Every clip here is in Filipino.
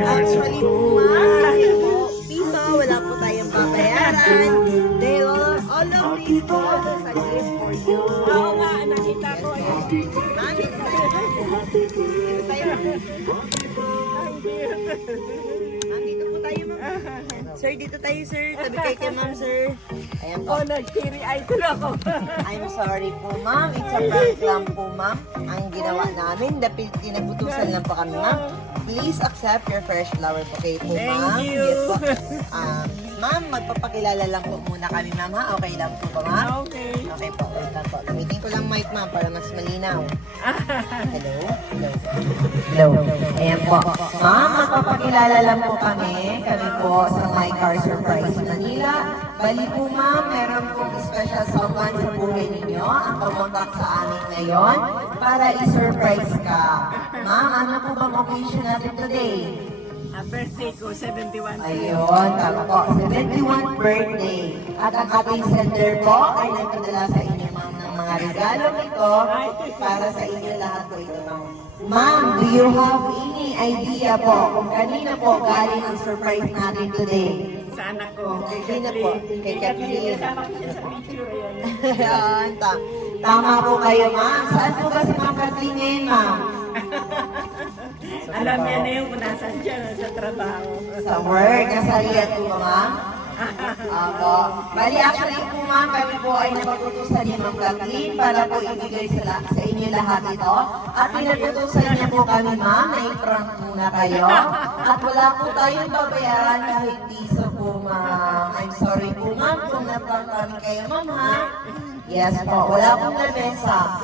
Actually po, ma'am, piso, wala po tayong babayaran. Dahil all of these po is a gift for you. Oo nga, nakita ko eh. Ma'am, dito tayo. Ma'am, dito po tayo, ma'am. Sir, dito tayo, sir. Tabi kayo kay ma'am, sir. Ayan po. Oh, nag-teary eye tuloy ako. I'm sorry po, ma'am. It's a prank lang po, ma'am. Ang ginawa namin, dapit pinagputusan lang po kami, ma'am. Please accept your fresh flower bouquet po, ma'am. Thank you. Yes po. Ma'am, magpapakilala lang po muna kami, ma'am, ha? Okay lang po ba, ma'am? Okay. Okay po, wait lang po. Gamitin ko lang mic, ma'am, para mas malinaw. Hello? Hello? Hello? Ayan po. Ma'am, magpapakilala lang po kami. Kami po sa My Car Surprise Manila. Bali po, ma'am, meron pong special someone sa buhay ninyo ang pumuntak sa amin ngayon para i-surprise ka. Ma'am, ano po bang occasion natin today? Birthday ko, 71. Ayun, tama po. 71st birthday. At ang ating sender po ay nagpadala sa inyo, ma'am, ng mga regalo nito para sa inyo lahat po ito, ma'am. Ma'am, do you have any idea po kung kanina po galing ang surprise natin today? Sa anak ko. Kay Gina po, kay Kathleen. Kasama ko siya sa picture. Ayan. Ayan, tama po kayo, ma'am. Saan po ba si Ma'am Kathleen ngayon, ma'am? Alam niya na yung kung nasan siya, sa trabaho. Sa work, nasa Riyadh po ba, ma'am? Apo. Bali, actually po, ma'am, kami po ay napag-utusan ni Ma'am Kathleen para po ibigay sa inyo lahat ito. At pinag-utusan niya po kami, ma'am, na i-prank muna kayo. At wala po tayong babayaran kahit piso po, ma'am. I'm sorry po, ma'am, kung na-prank kami kayo, ma'am, ha? Yes po, wala pong lamesa.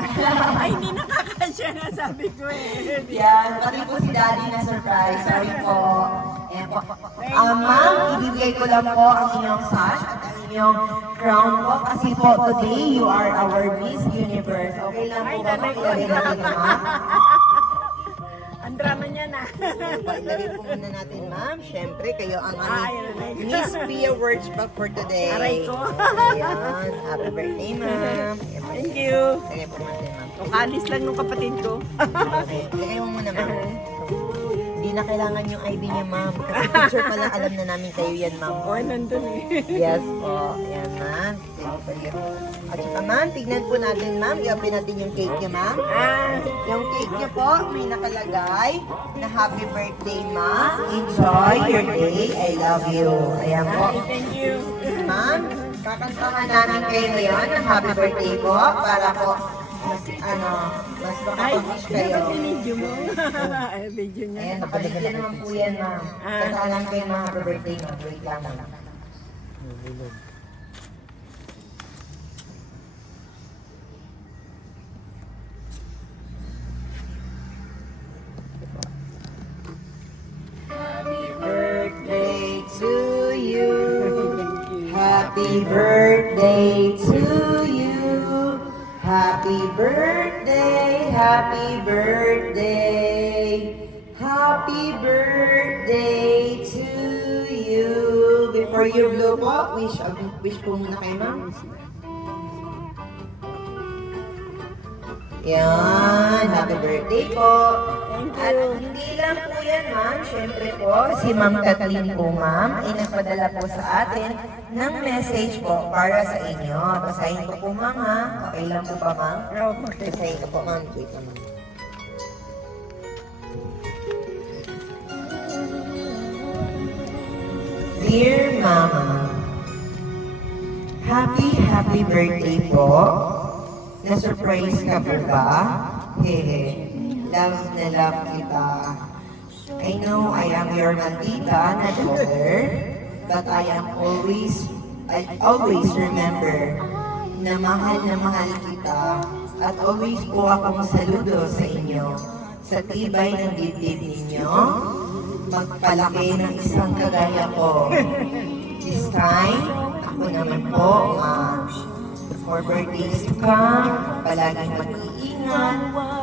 Ay, hindi nakakasya na sabi ko eh. Yan, pati po si Daddy na surprise. Sorry po. Ayan po. Ma'am, ibibigay ko lang po ang inyong sash at ang inyong crown po kasi po today you are our Miss Universe. Okay lang po ba? Ilagay natin na, ma'am. Ang drama niya na. Ilagay po muna natin, ma'am. Siyempre, kayo ang Ayun, aming Miss Pia Words pa for today. Aray ko. Ayan. Happy birthday, ma'am. Thank you. Lagay po natin, ma'am. Kalis lang nung kapatid ko. Okay. Lagay mo muna, ma'am. Hindi na kailangan yung ID niya, ma'am. Kasi picture pa lang, alam na namin kayo yan, ma'am. Oh, nandun eh. Yes po. Ayan, ma'am. At saka, ma'am, tignan po natin, ma'am. I-open natin yung cake niya, ma'am. Yung cake niya po, may nakalagay na happy birthday, ma'am. Enjoy your day. I love you. Ayan po. Thank you. Ma'am, kakantahan namin kayo ngayon ng happy birthday po para po mas makapag-wish kayo. Video mo. Ay, video niya. Ayan, nakabigyan naman po yan, ma'am. Kantahan namin kayo ng happy birthday, ma'am. Wait lang, ma'am. Happy birthday to you. Happy birthday to you. Happy birthday, happy birthday. Happy birthday to you. Before you blow po, wish po muna kayo, ma'am. Yan, happy birthday po. At hindi lang po yan, ma'am. Siyempre po, si Ma'am Kathleen po, ma'am, ay nagpadala po sa atin ng message po para sa inyo. Basahin ko po, ma'am, ha? Okay lang po ba, ma'am? Basahin ko po, ma'am. Wait lang, ma'am. Dear Mama, happy birthday po. Na-surprise ka po ba? Hehe. Love na love kita. I know I am your maldita na daughter, but I always remember na mahal kita at always po akong saludo sa inyo. Sa tibay ng dibdib ninyo, magpalaki ng isang kagaya ko. This time, ako naman po, for birthdays to come, palaging mag-iingat,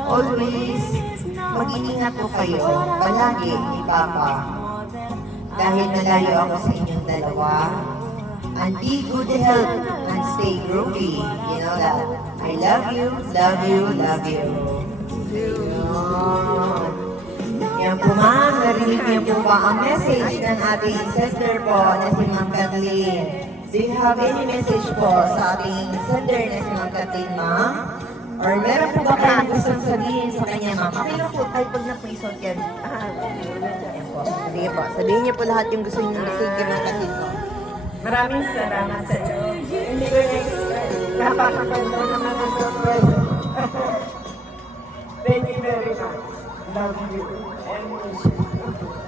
always, mag-iingat po kayo, palagi ni Papa. Dahil nalayo ako sa inyong dalawa, and be good health, and stay groovy. You know that. I love you, love you, love you. Ayun. niyo po ba ang message ng ating sender po na si Ma'am Kathleen? Do you have any message po sa ating sender na si Ma'am Kathleen, ma'am? Or meron po ba kayong gustong sabihin sa kanya, ma'am? Okay lang po, kahit pag na-present yan. Ayan po. Sige po, sabihin niyo po lahat yung gusto niyo message kay Ma'am Kathleen po. Maraming salamat sa iyo. Hindi ko na-expect. Napakaganda naman ang surprise. Thank you very much. Love you. And miss you.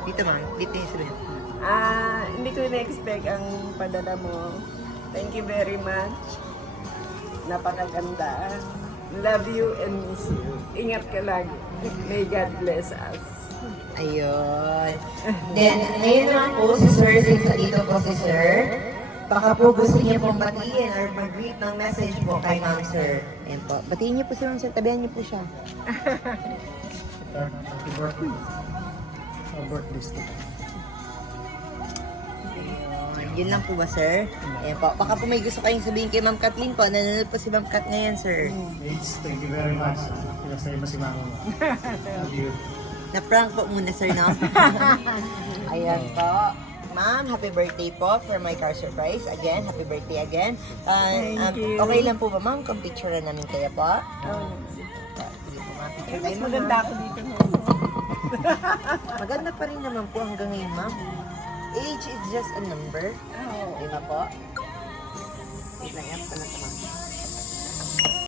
Dito, ma'am. Dito yung sabihin. Hindi ko na-expect ang padala mo. Thank you very much. Napakaganda. Love you and miss you. Ingat ka lagi. May God bless us. Ayun. Then, ngayon naman po si Sir, since dito po si Sir, baka po gusto niya pong batiin or mag-greet ng message po kay Ma'am Sir. Ayan po. Batiin niyo po si Ma'am Sir. Tabihan niyo po siya. Happy birthday. Happy birthday to you. Ayun. Yun lang po ba, Sir? Ayan po. Baka po may gusto kayong sabihin kay Ma'am Kathleen po. Nanonood po si Ma'am Kat ngayon, Sir. It's, thank you very much. Pinasaya mo si mama mo. Love you. Na-prank po muna, Sir, no? Ayan po. Ma'am, happy birthday po for my car surprise. Again, happy birthday again. Thank you. Okay lang po ba, ma'am, kung picture na namin kayo po? Oh, Sige po, ma'am. Picture mas tayo, ma'am. maganda ako dito ngayon. Maganda pa rin naman po hanggang ngayon, ma'am. Age is just a number. Oh. Di ba po? Wait lang, yan pa na ito, ma'am.